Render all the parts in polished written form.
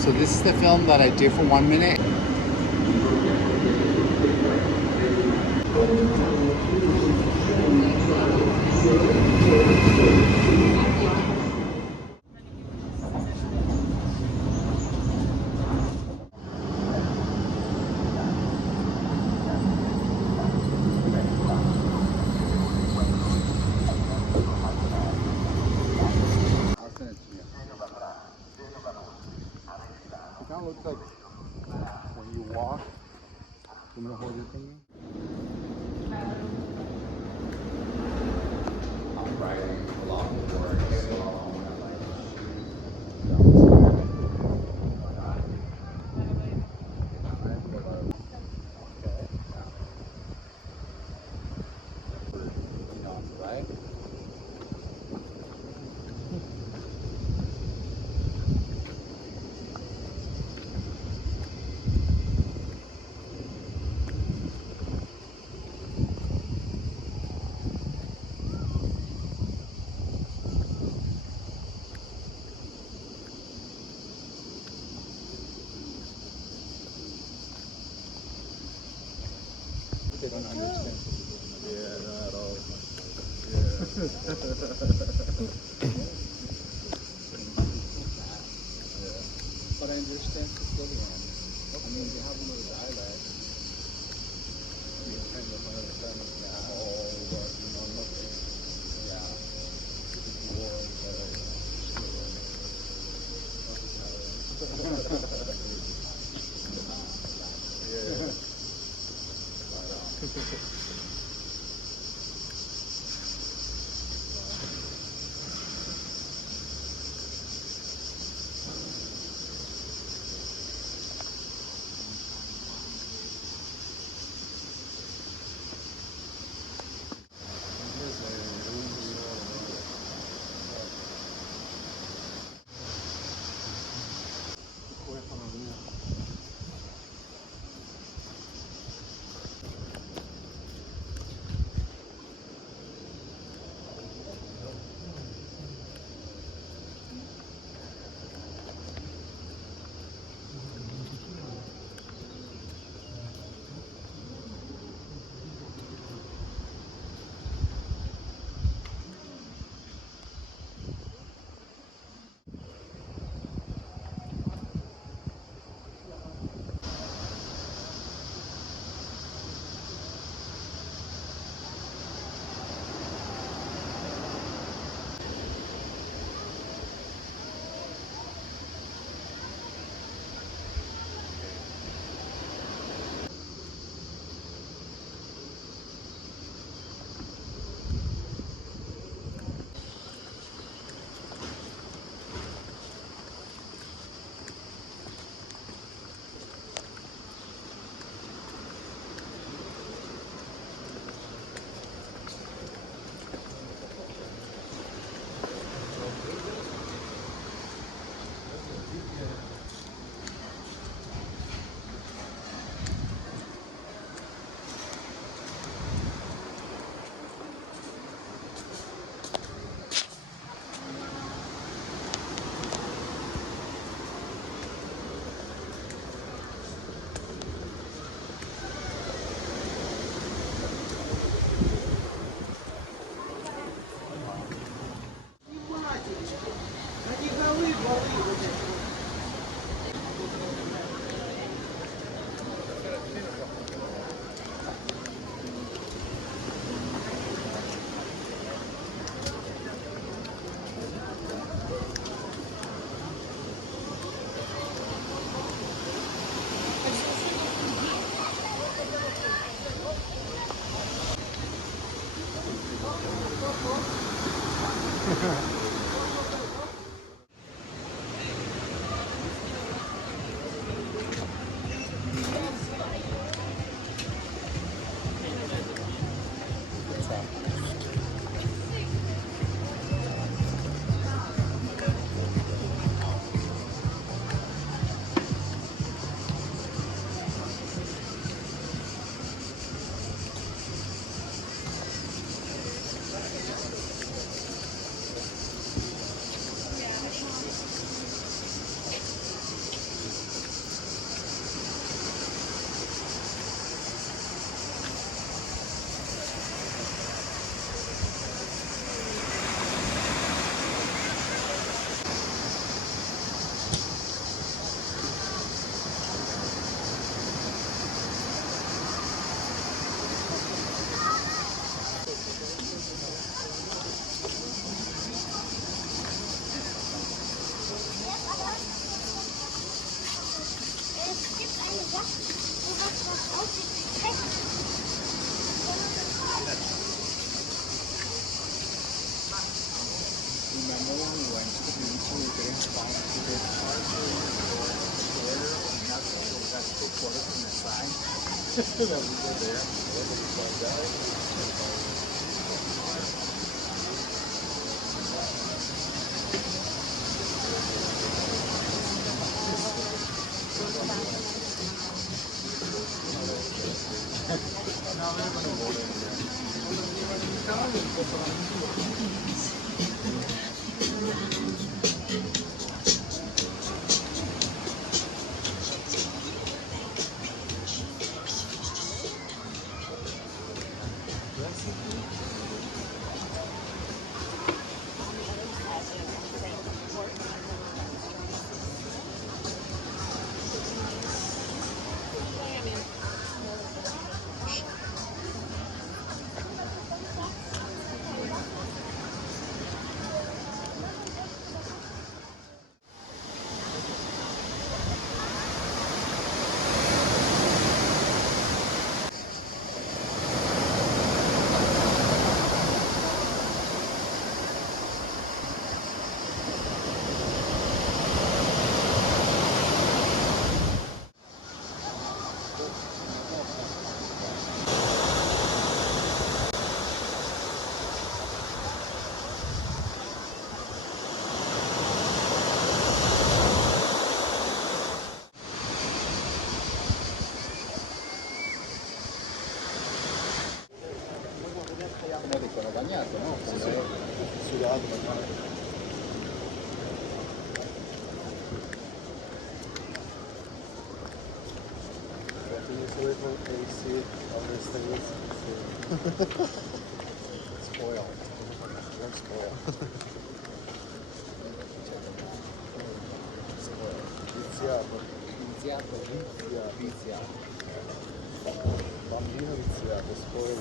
So this is the film that I did for 1 minute. I'll send it to you. It kind of looks like when you walk, you know, hold your finger. Right? They don't understand. Yeah, not at all. But I understand Sicilian. I mean, they have a little dialect. Kind of understand all, but you know nothing. Yeah. It's war Yeah. Come dicono, bagnato, no? Sudato, bagnato. Spoiled. We're spoiled. Viziato. Viziato. Bambino viziato, spoiled.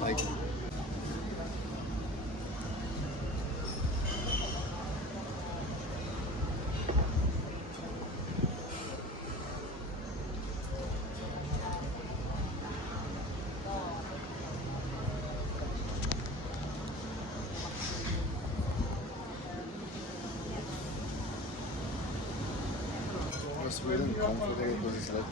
Like was really uncomfortable because it's like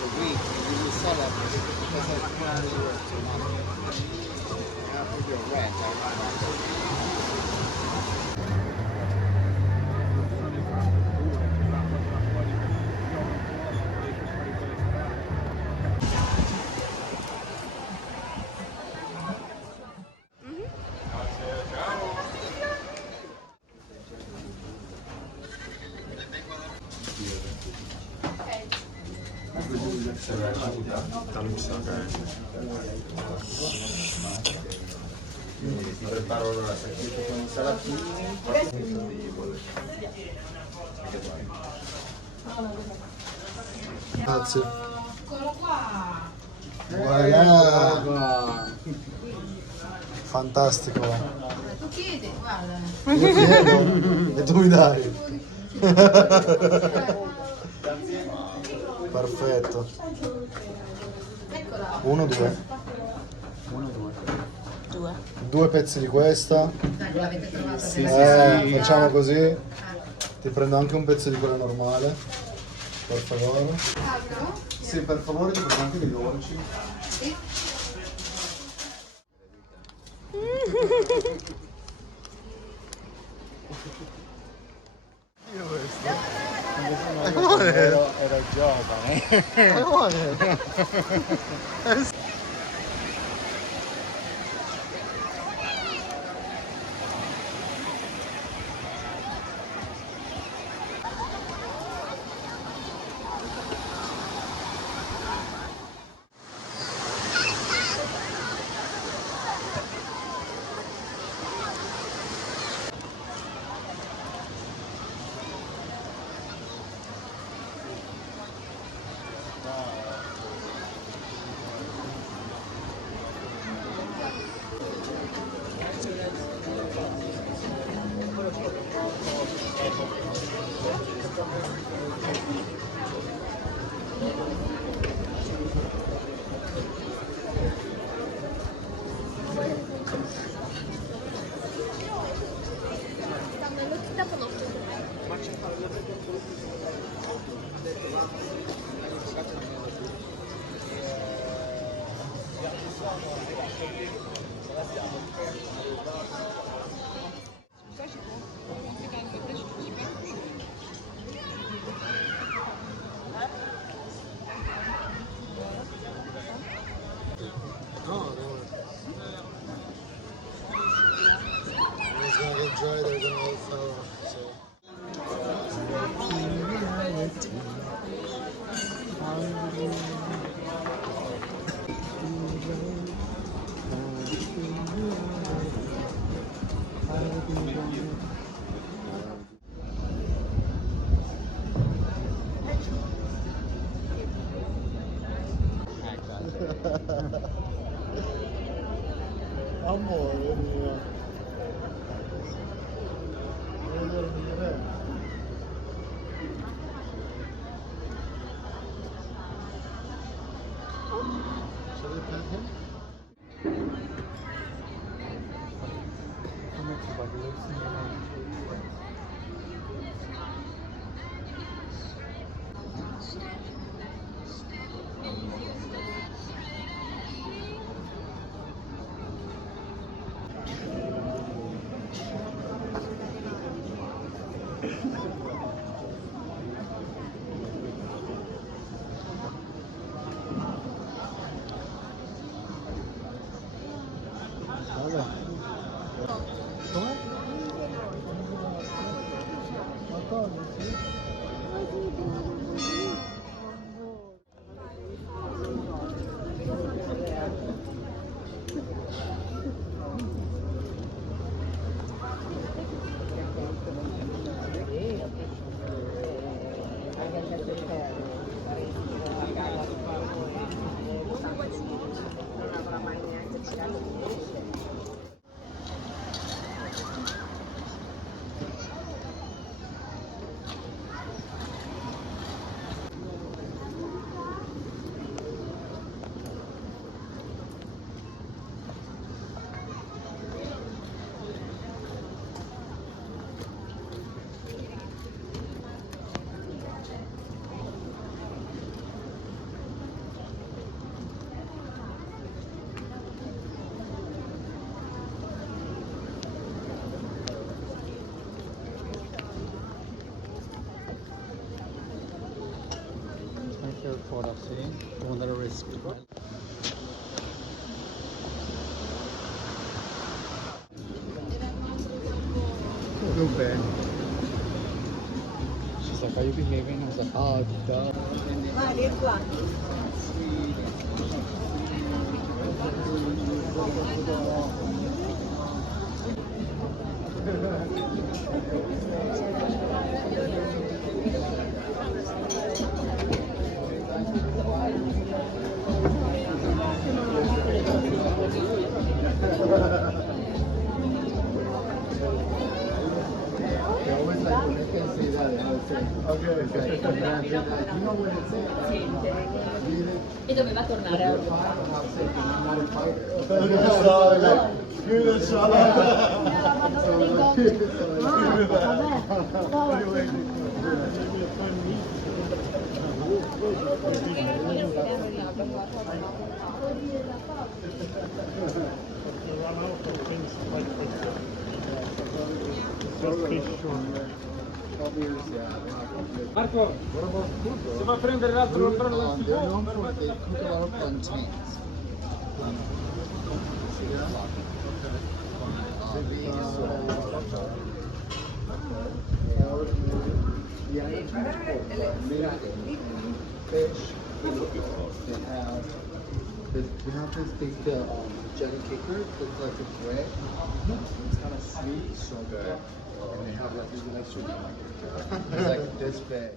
a week and you sell it because it's probably worth too much. You have to be a rat. Preparo la salsiccia con i salatini. Grazie. Eccolo qua. Voilà. Fantastico. Tu chiedi, guarda. Io chiedo e tu mi dai. Perfetto. Eccola. 1, 2. 1, 2. 2 pezzi di questa. Dai, l'avete trovata Sì, bella. sì, Facciamo così. Ti prendo anche un pezzo di quella normale. Per favore. Altro? Sì, per favore ti prendo anche dei dolci. Sì. Era giovane. He's gonna get dry, they're gonna all fall off. So. Amore mio. Vuoi dormire? Shall we pet him? Vabbè. Come? Ma cosa? Sì? Photo, sì? Con delle risk. Ruben. She's like, are you behaving? I was like, oh, duh. They always like when they can say that, they always say, okay, okay. You know what it says? E doveva tornare a Europa. Marco, si va a prendere l'altro lontano dal They're known for they cook a lot of plantains. Fish. They have this big jelly caker that's like a bread. It's kind of sweet, so good. And they have like really nice sweet. It's like this big.